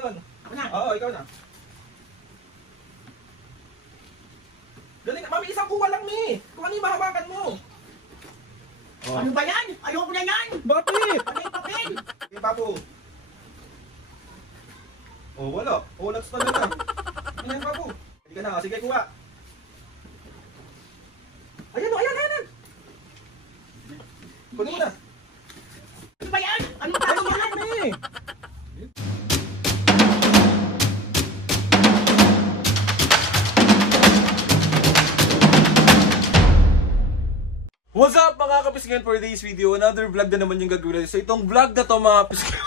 Doon. Ako na. Oo, ikaw na. Galing, mami, isang kuha lang, Mi. Kung ano yung mahawakan mo. Oh. Ano ba yan? Ayoko na yan. Bakit? Ano yung papel? Yung papo. Oh, wala. Oh, nagstall na. Ano yung papo? Hindi ka na. Sige, kuha. Ayan, ayan, ayan. Kunin mo na. Ano ba yan? Ano ba Ano yan? yan, Mi? What's up mga kapisngan, for this video? Another vlog na naman yung gagawin natin. So itong vlog na to mga kapisngan,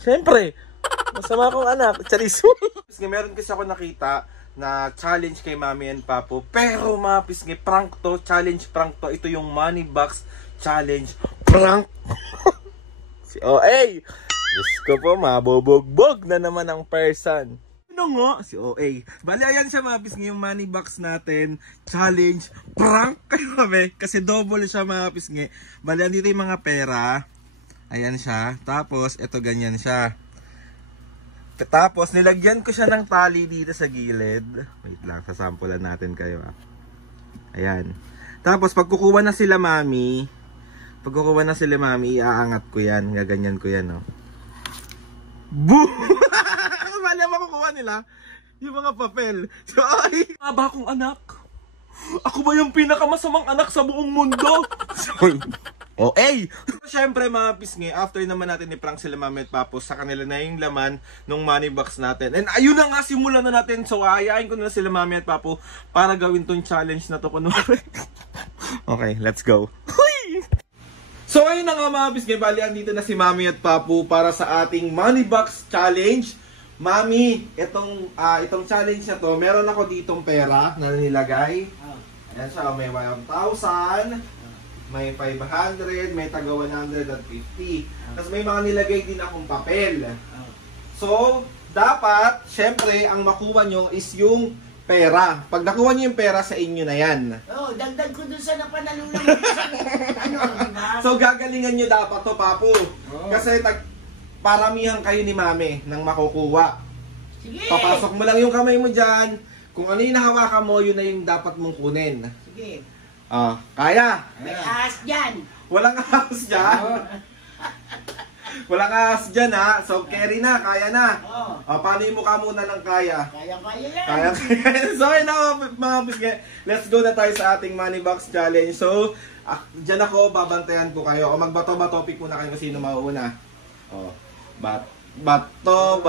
siyempre, masama akong anak, charis. Meron kasi ako nakita na challenge kay Mami and Papo. Pero mga kapisngan, prank to, challenge prank to. Ito yung money box challenge prank. Si OA, Diyos ko po, mabobogbog na naman ang person. Ano nga? Si OA. Bali, ayan siya mga pisngi, yung money box natin. Challenge. Prank kayo kami. Kasi double siya mga pisngi. Bali, andito yung mga pera. Ayan siya. Tapos, ito ganyan siya. Tapos, nilagyan ko siya ng tali dito sa gilid. Wait lang, sasampulan natin kayo. Ayan. Tapos, pag kukuha na sila mami, iaangat ko yan. Gaganyan ko yan, oh. Boom! Bali, makukuha nila yung mga papel. So, ay, ba akong anak? Ako ba yung pinakamasamang anak sa buong mundo? Sorry. Oh, hey! Siyempre mga pisngi, after naman natin i-prank sila Mami at Papo, sa kanila na yung laman ng money box natin. And ayun na nga, simulan na natin. So, ayayin ko na sila Mami at Papo para gawin tong challenge na to. Okay, let's go. Huy! So, ayun na nga mga pisngi, bali, andito na si Mami at Papo para sa ating money box challenge. Mami, itong challenge na to, meron ako ditong pera na nilagay. Ayan siya, may 1,000, may 500, may taga 150. Tapos may mga nilagay din akong papel. So, dapat, syempre, ang makuha nyo is yung pera. Pag nakuha nyo yung pera, sa inyo na yan. Oh, dagdag ko dun sa napanalo ng ano, diba? So, gagalingan nyo dapat to, Papo. Kasi paramihan kayo ni Mami nang makukuha. Sige. Papasok mo lang yung kamay mo dyan. Kung ano yung nahawakan mo, yun na yung dapat mong kunin. Sige. Kaya? May ahas dyan. Walang ahas dyan. Walang ahas dyan, ha? So, carry na, kaya na. Paano yung mukha muna ng kaya? Kaya-kaya yan. Kaya. So, ayun na mga bisge. Let's go na tayo sa ating money box challenge. So, dyan ako, babantayan ko kayo. O magbato-bato, pick muna kayo kung sino mauuna. Bato,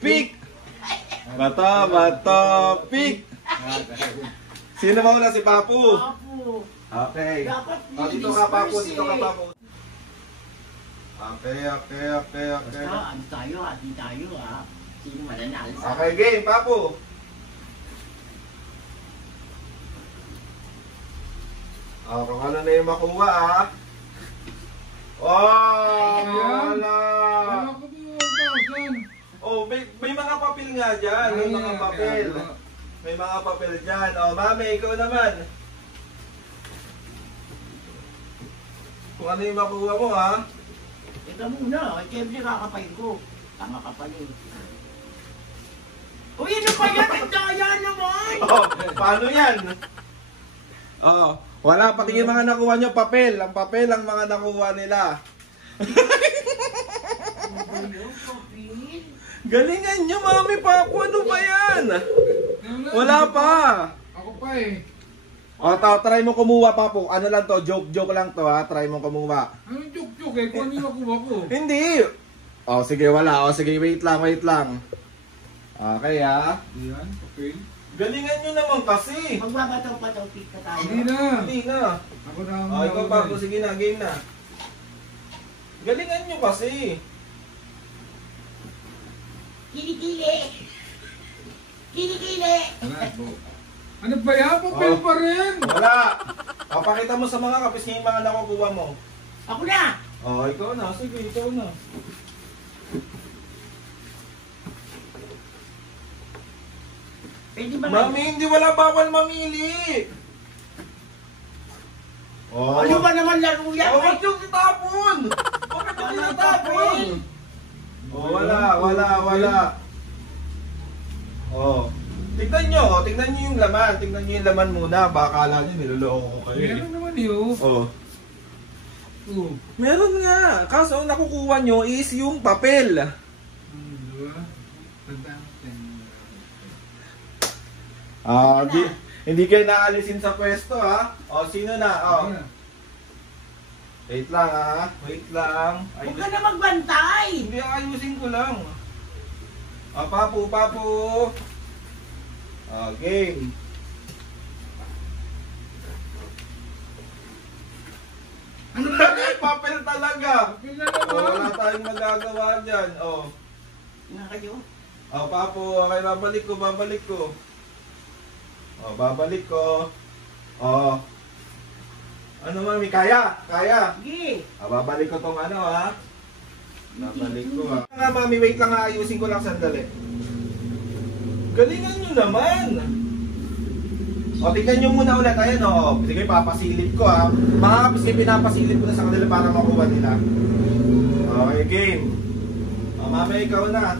pick! Bato, pick! Sino mauna, si Papu? Papu. Okay. Dapat Dito ka, Papu. Dito ka, Papu. Okay. Ano tayo, hati tayo, ha? Sino mananalo sa... Okay, game, Papu. Kung ano na yung makuha, ha? Wala! Oh, may mga papel nga dyan. May mga papel. May mga papel dyan. Mami, ikaw naman. Kung ano yung makuha mo, ha? Ito muna, siyempre kakapay ko. Tama ka pala eh. Uy, ano pa yan? Ang daya naman! Paano yan? Wala, pati yung mga nakuha nyo, papel. Ang papel ang mga nakuha nila. Galingan nyo, Mami, Papo. Ano ba yan? Wala pa. Ako pa eh. Try mo kumuha, Papo. Ano lang to? Joke lang to, ha? Try mo kumuha. Anong joke eh? Kung ano yung nakuha ko? Hindi. Sige, wala. Sige, wait lang. Okay, ha? Ayan, okay. Galingan nyo naman kasi. Magbabataw-pataw, pick ka tayo. Hindi na. Hindi na. Ako na. Ikaw, Papo. Sige na, game na. Galingan nyo kasi. Kilikili! Kilikili! Ano ba yan? Papel pa rin! Wala. Papakita mo sa mga kapis yung mga nakukuha mo. Ako na! Ikaw na. Sige, ikaw na. Pwede ba? Mami, hindi wala bawal mamili. Ano ba naman laro yan? Bakit yung itapon? Bakit yung tinatapon? Oh, wala. Oh. Tignan nyo yung laman. Tignan nyo yung laman muna. Baka kala nyo niloloko ko kayo. Meron naman yun. Oh. Oh. Meron nga. Kaso ang nakukuha nyo is yung papel. Diba? Hindi kayo naalisin sa pwesto ha. O, sino na? O. Wait lang ha. Wait lang. Huwag ka na magbantay! Hindi, ayusin ko lang. O, papu. O, game. Ano ba? Papel talaga. Papel na naman. O, wala tayong magagawa dyan. O. Nga kayo? O, papu. Okay, babalik ko. O, babalik ko. O. Ano mami? Kaya? Sige! O, babalik ko tong ano ha. Babalik ko ha. Nga mami, wait lang ha. Ayusin ko lang sandali. Galingan nyo naman. O, tignan nyo muna ulit. Ayan o. Sige, papasilip ko ha. Mga kapis kayo pinapasilip ko na sa kanila para makuha nila. Okay, game. O, mami, ikaw na.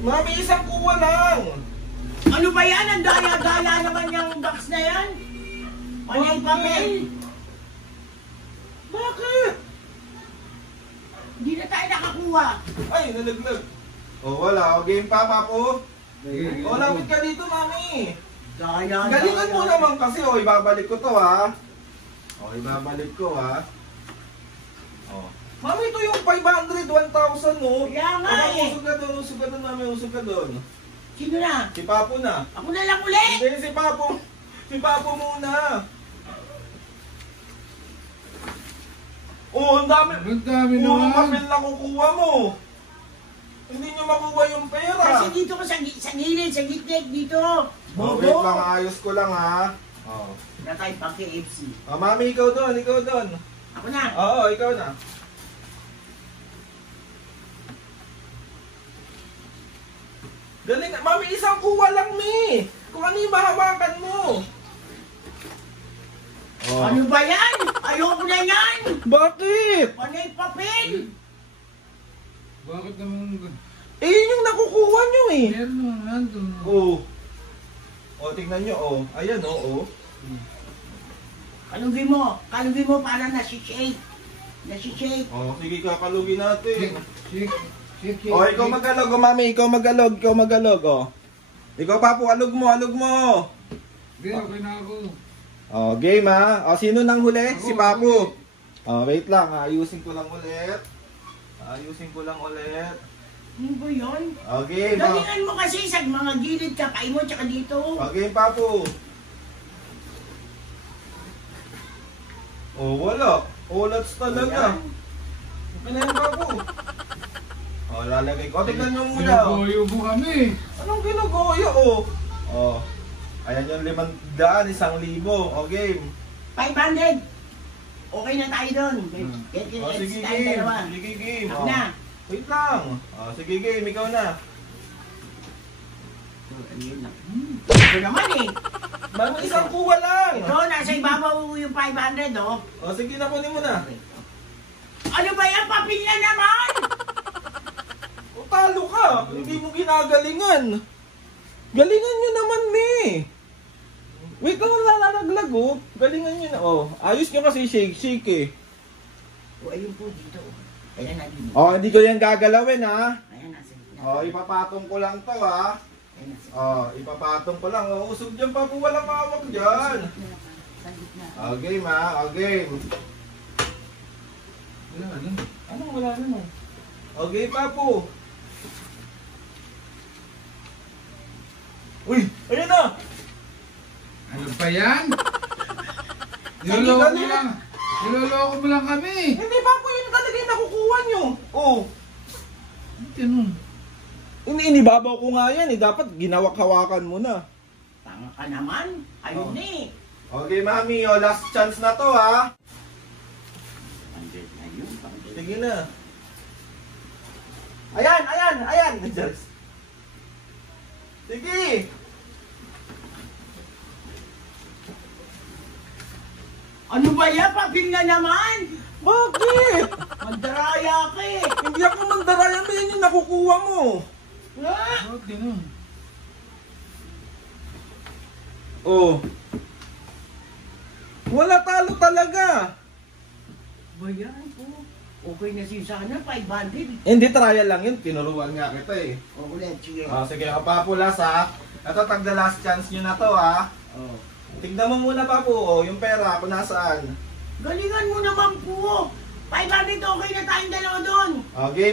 Mami, isang kuha lang. Ano ba yan? Ang daya-daya naman yung box na yan. Ano yung papel? Bakit? Hindi na tayo nakakuha. Ay, nalaglag. O, wala. O, game pa, papo. Sige. O, lapit ka dito, mami. Daya. Galingan mo naman kasi. O, ibabalik ko to, ha. O, ibabalik ko, ha. O. Mami, ito yung 500, 1,000, no? Kaya nga eh. Usog ka doon, mami. Usog ka doon. Sino na? Si Papo na. Ako na lang ulit! Hindi, si Papo. Si Papo muna. Oh, ang dami. Ang dami Puro naman. papel na kukuha mo. Hindi nyo makuha yung pera. Kasi dito ko sa gilid, sa gitnet, dito. Oh, wait lang, ayos ko lang ha. Oh. Na tayo pang KFC. Oh, mami, ikaw doon. Ako na. Oo, ikaw na. Galing, mami, isang kuha lang, mi. Kung ano yung mahawakan mo. Oh. Ano ba yan? Ayoko na yan! Bakit? Ano yung papel? Bakit naman? Eh, yun yung nakukuha nyo eh. Meron naman nandun. Oh. Oh, tingnan nyo, oh. Ayan, oh, oh. Kalugin mo para nasi-shake. Nasi-shake. Oh, sige, kakalugin natin. Shake. Oh, ikaw mag-alog, oh, mami. Ikaw mag-alog, oh. Ikaw, Papo, alog mo. Hindi, okay na ako. Oh, game, ha. Oh, sino nang huli? Ako, Si Papo. Oh, wait lang, ayusin ko lang ulit. Ano ba yan? Oh, game, oh. Galingan mo kasi sa mga gilid kapay mo tsaka dito. Oh, game, Papo. Oh, wala. Olats talaga. Okay na yan, Papo. Oh, lalagay ko. Tignan nyo muna, oh. Pinagoyo mo kami. Anong ginugoyo, oh? Oh. Ayan yung 500, 1,000. O, game. 500. Okay na tayo doon. O, sige, tayo game. dalawa. Sige, game. Ako O. na. Wait lang. O, sige, game. Ikaw na. Ito naman eh. Mami, isang kuha lang. Ito, nasa ibabaw yung 500 oh. O, sige na, kunin mo na. Ano ba yan? Papil na naman! O, talo ka. Hindi mo ginagalingan. Galingan nyo naman, me. Wait lang, lalaglag, oh. Galingan nyo na, oh. Ayos nyo kasi shake eh. O, ayun po dito. Ayan na dito. O, hindi ko yan gagalawin, ha. Ayan na. Sige. O, ipapatong ko lang to, ha. Ayan na. Sige. O, ipapatong ko lang. O, usog dyan, Papo. Walang hawak dyan. Sa gitna. O, game, ha. O, game. Wala. Anong wala naman? O, game, Papo. Uy, ayun na. Ano pa yan? Niloloko mo lang kami. Hindi, Papo, yun talaga yung nakukuha nyo. Oh. Ganun. Inibabaw ko nga yan, eh. Dapat ginawak-hawakan mo na. Tanga ka naman. Ayun Oh. na eh. Okay, mami. O, last chance na to, ha. 100 na yun. 100. Sige na. Ayan. Just. Sige. Ano ba yan? Papil na naman! Bakit? Mandaraya ka eh! Hindi ako mandaraya, yan yung nakukuha mo. Ha? Bakit ganun? Oh. Wala, talo talaga. Ba yan po? Okay na siya sana, 500. Hindi, trial lang yun. Tinuruan nga kita eh. O ulit, sige. Sige, Papulas ha. Ito, tag the last chance nyo na to ha. Oh. Tignan mo muna, Papu, yung pera kung nasaan. Galingan mo naman po! 500 okay na tayong dalawa doon! Okay.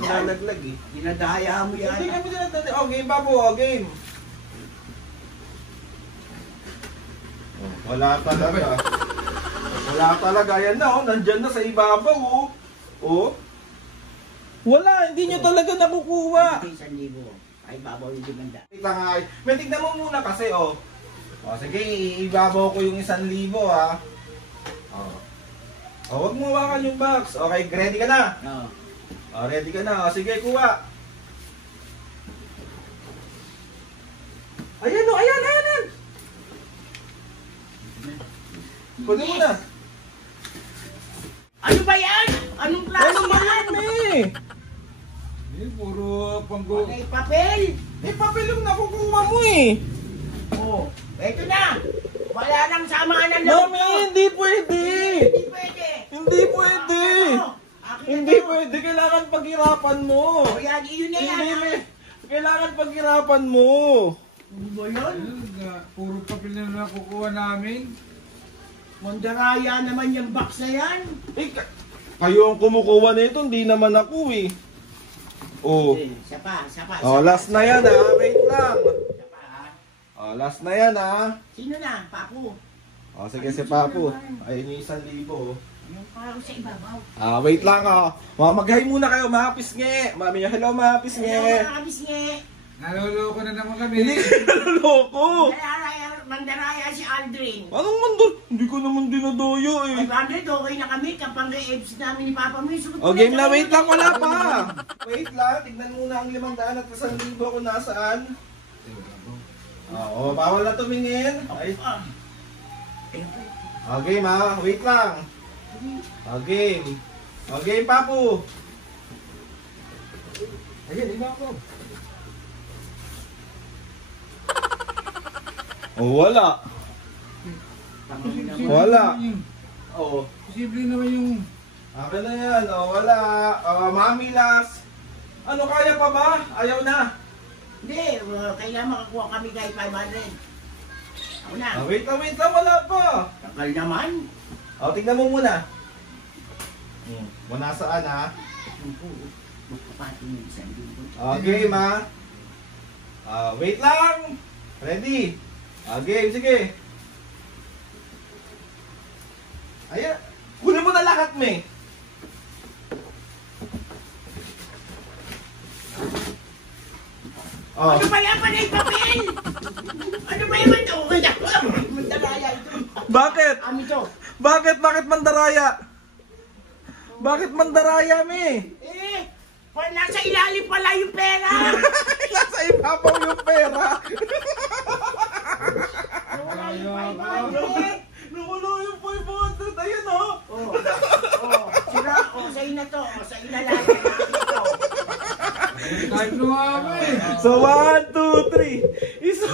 Nilalaglag eh. Dinadaya mo yan. Hindi kami dinadali. Game, Papu, game. Wala talaga. Wala talaga. Ayan na, nandyan na sa ibabaw, oh. Wala, hindi nyo talaga nakukuha. 1,000. Ay, babaw yung dimanda. Wait lang ay. May tignan mo muna kasi, sige, ibabaw ko yung 1,000 ha. Huwag mo hawakan yung box. Okay, ready ka na? Oo. Ready ka na. Sige, kuha. Ayan, ayan. Kunin mo na. Ano ba yan? Anong klase Ano ba yan? yan, Puro panggo. May papel! papel yung nakukuha mo eh. Oh, eto na! Wala nang samaan ng loob. Mami, hindi pwede. Hindi pwede! Hindi pwede. Akin na Hindi to. pwede. Kailangan paghirapan mo. O yan, iyon na yan. Hindi, kailangan paghirapan mo. Ano ba yun? Puro papel na nakukuha namin. Mandaraya naman yung box na yan. Kayo ang kumukuha nito, hindi naman ako eh. Isa pa. Last na yan ha. Wait lang. Isa pa ha. Last na yan ha. Sino na? Papu. Sige si Papu. Ayun yung 1,000. Yung paro sa ibabaw. Wait lang Mag-hi muna kayo mga pisngi. Mami, hello mga pisngi. Ano mga kabisngi? Naloloko na naman kami. Hindi ka naloko. Mandaraya si Aldrin. Anong mandol? Hindi ko naman dinadoyo eh. 500, okay na kami. Kapang re-EBS namin ni Papa mo. Game na, wait lang, wala pa. Wait lang, tignan muna ang 500 at 1,000 kung nasaan. Bawal na tumingin. Ay. Game ha, wait lang. Game. Game, Papu. Ayun, iba ko. Wala. Wala. Posible naman yung... Akin na yan, wala. Mami last. Ano, kaya pa ba? Ayaw na. Hindi, kailangan makakuha kami kahit 500. Ako na. Wait lang, wala pa. Takal naman. Tignan mo muna. Muna saan ha? Magpapati mo isang libo. Game ha. Wait lang. Ready? Game, sige. Ayan. Kunin mo na lahat, me. Ano ba yan? Panay papel! Ano ba yan? Mandaraya ito. Bakit? Ami to. Bakit mandaraya? Bakit mandaraya, me? Nasa ilalim pala yung pera. Nasa ibabaw yung pera. Wala yung 500. Nawala yung 500. Ayan o. Sira, sa'yo na to. Sa'yo na lang. Ito. Kahit lumama eh. So 1, 2, 3. Isa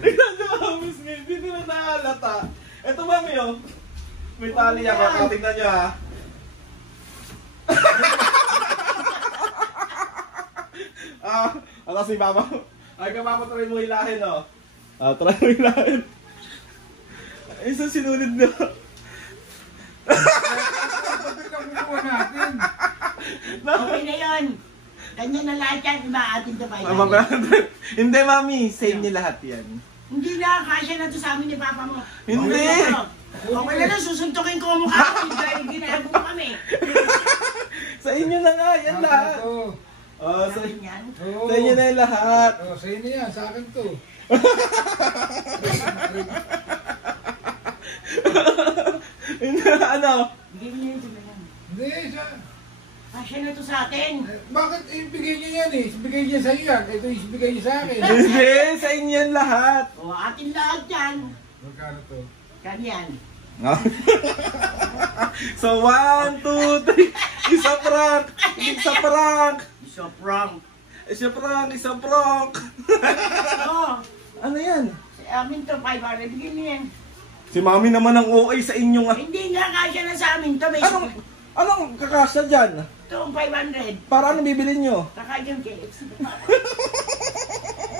tignan nyo ang miss ngayon. Hindi nila nahalata. Ito ba, Mio? May tali ako. Tignan nyo ha. Kasi Mama, ay ka Mama, try mo hilahin o. Try mo hilahin. Isang sinunod na. Papel na kukuha natin. Okay na yun. Ganyan na lahat yan. Iba atin to 500. Hindi, Mami. Same niyo lahat yan. Hindi na. Kasya na to sa amin ni Papa mo. Hindi. Okay na lang. Susuntukin ko ang mukha ko. Dahil ginagawa mo kami. Sa inyo na nga. Yan lahat. Sa akin yan. Sa inyo na yung lahat. Sa inyo yan. Sa akin to. Ano? Hindi mo na yun. Hindi, siya. Ay, Bakasyon na to sa atin. Bakit ibigay niya yan eh? Ibigay niya sa'yo yan. Ito ibigay niya sa akin. Hindi, sa inyo yan lahat. O, atin lahat yan. Magkano to? Kanyan. So, 1, 2, 3. Isa prank. Isa prank. So, prank. Isa prank. Isa prank. Oo. Ano yan? Sa amin to, 500. Bigyan niya yan. Si mami naman ang okay sa inyo nga. Hindi nga kasya na sa amin to. May Anong kakasya dyan? ito, 500. Para ano bibili nyo? Kakain yung KFC.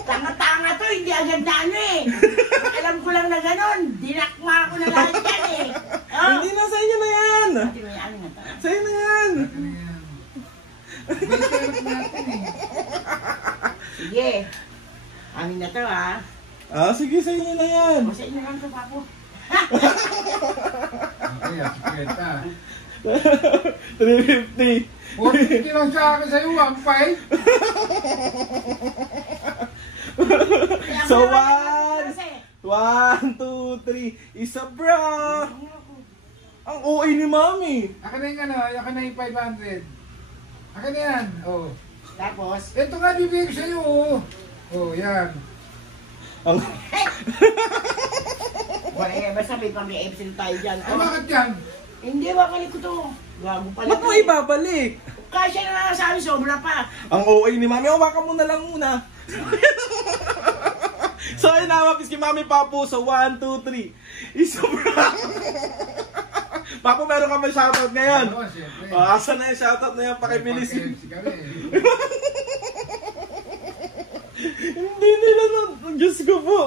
Tanga-tanga to, hindi agad na ano eh. Alam ko lang na gano'n. Dinakma ako na lahat yan eh. Oh. Hindi na, sa inyo na yan. Ate, may ano nga to. Sa inyo na yan. Ano yan? Ibigay natin eh. Sige. Amin na to ha. Ah, sige, sa inyo na yan. O sa inyo lang to, papo. Okay, siketa. 350. 450 lang sa akin sa'yo, 1.5. So, 1, 2, 3. Isa bra. Ang OA ni mami. Akin na yung ano, akin na yung 500. Akin na yan, oh. Tapos, Ito nga bibigay ko sa'yo, oh. Oh, yan. Ang... wala eh, basta may pang-EFC tayo dyan. Ay, bakit yan? Hindi, bakalik ko to. Gago pala. Ba't mo ibabalik? Kasya na nga sa amin, sobra pa. Ang OA ni mami. Hawakan mo na lang muna. So, ayun na, mapis kay mami Papu. So, 1, 2, 3. Isa bra. Papu, meron ka may shoutout ngayon. Oo, siyempre. Asan na yung shoutout na yan? Pakibilis. KFC kami. Hindi nila na. Diyos ko po.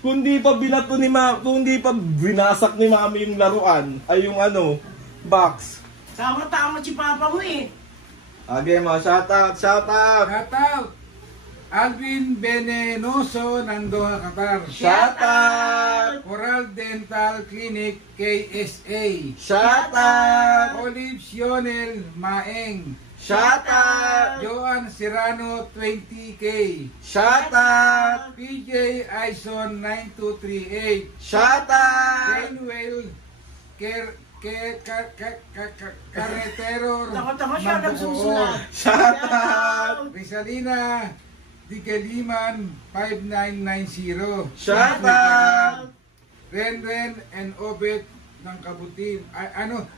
Kung di pa binato ni kung di pa binasak ni mami yung laruan, ay yung ano, box. Tama-tama si Papa mo eh. Okay mo, shoutout, shoutout. Shout out! Alvin Venenoso ng Doha, Qatar. Shoutout. Coral Dental Clinic, KSA. Shoutout. Olive Sionel Maeng. Shoutout. Joan Serrano, 20K. Shoutout. PJ Ison, 9238. Shoutout. Gainwell Carretero. Takot-takot siya ng Mambubuo. susunod. Shoutout. Risalina Digaliman, 5990. Shoutout. Renren and Obet ng Kabutin.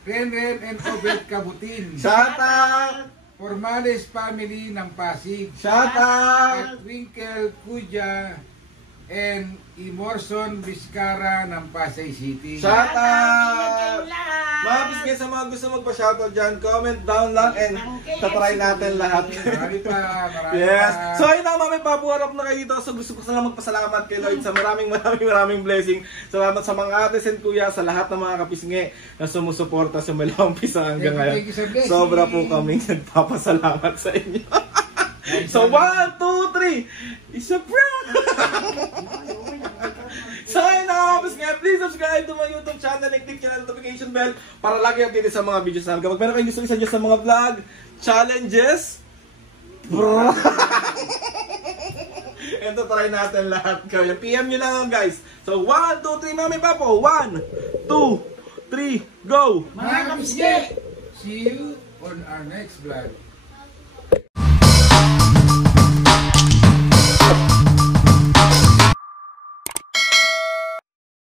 Renren and Obet Kabutin. Shoutout. Formales Family ng Pasig. Shoutout. At Winkle Kuja and Imorson Vizcara ng Pasay City. Shoutout. Mabis nga sa mga gusto magpa-shoutout dyan, comment down lang and tatry natin lahat. Marami pa. Yes. So ayun na, mami, papuharap na kayo dito. So gusto ko sana magpasalamat kay Lloyd sa maraming blessing. Salamat sa mga ates and kuya, sa lahat ng mga kapisngi na sumusuporta sa Malampisa hanggang ngayon. Thank you sa blessing. Sobra po kaming nagpapasalamat sa inyo. So 1, 2, 3. Isa prank! So ayun na, kapis nga, please subscribe to my YouTube channel and click nyo na notification bell para lagi updated sa mga videos namin. Kapag meron kayong gusto isa sa mga vlog, challenges, and to try natin lahat. Kaya PM nyo lang guys. So 1, 2, 3, mami papo. 1, 2, 3, go! Mga kapisge! See you on our next vlog.